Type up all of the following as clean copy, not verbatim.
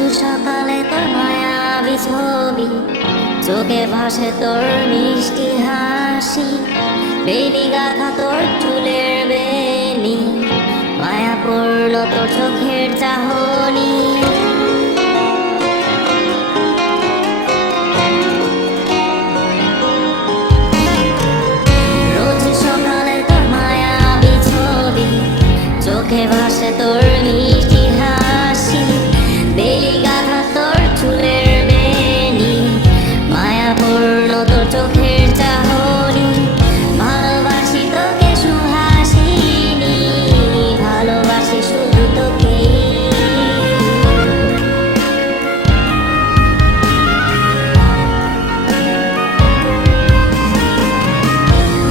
রোজ সকালে তোর মায়াবী ছবি, চোখে ভাসে তোর মিষ্টি হাসি, বেনি গাথা তোর চুলের বেনি, মায়া পড়ল তোর চোখের চাহনি। রোজ সকালে তোর মায়াবী ছবি, চোখে ভাসে তোর মিষ্টি হাসি, বেলি গাথা তোর চুলের বেনি, মায়া পড়ল তোর চোখের চাহনি। ভালোবাসি তোকে সুহাসিনী, ভালোবাসি শুধু তোকে।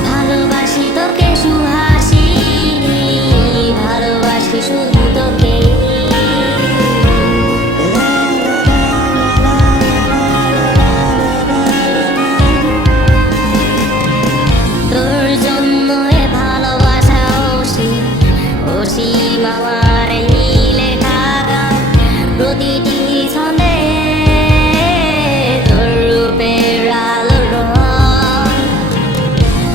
ভালোবাসি তোকে সুহাসিনী, ভালোবাসি শুধু তোকে। তোর জন্য এ ভালোবাসা অসীম আমার এই লেখা গান, প্রতিটি ছন্দে তোর রূপের আলো রং।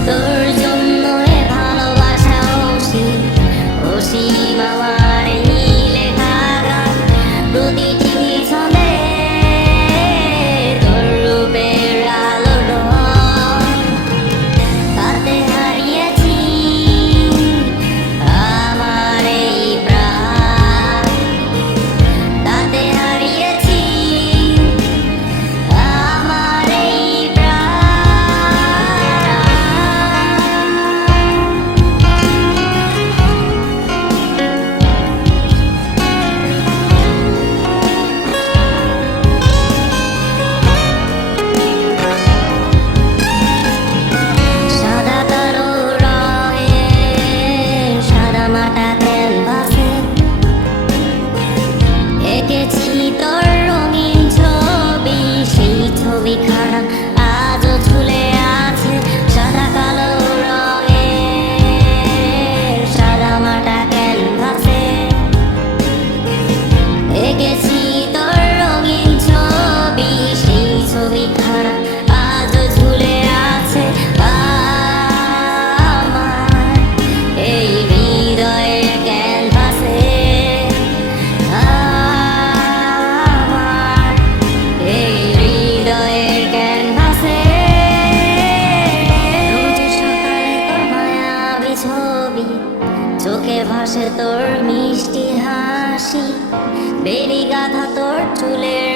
তোর জন্য এ ভালোবাসা অসীম আমার এই লেখা গান, প্রতিটি ছন্দে তোর রূপের আলো রং। তাতে হারিয়েছি আমার এই প্রাণ, তাতে হারিয়েছি আমার এই প্রাণ। সাদা কালো রঙের সাদা মাটা ক্যানভাসে এঁকেছি তোর রঙিন ছবি, সেই ছবিখানা আজও ঝুলে আছে। সাদা কালো রঙের সাদা মাটা ক্যানভাসে এঁকেছি তোর রঙিন ছবি, সেই ছবিখানা আজও ঝুলে আছে আমার এই হৃদয়ের ক্যানভাসে। আমার এই হৃদয়ের ক্যানভাসে। রোজ সকালে তোর মায়াবী ছবি, চোখে ভাসে তোর মিষ্টি হাসি, বেনি গাথা তোর চুলের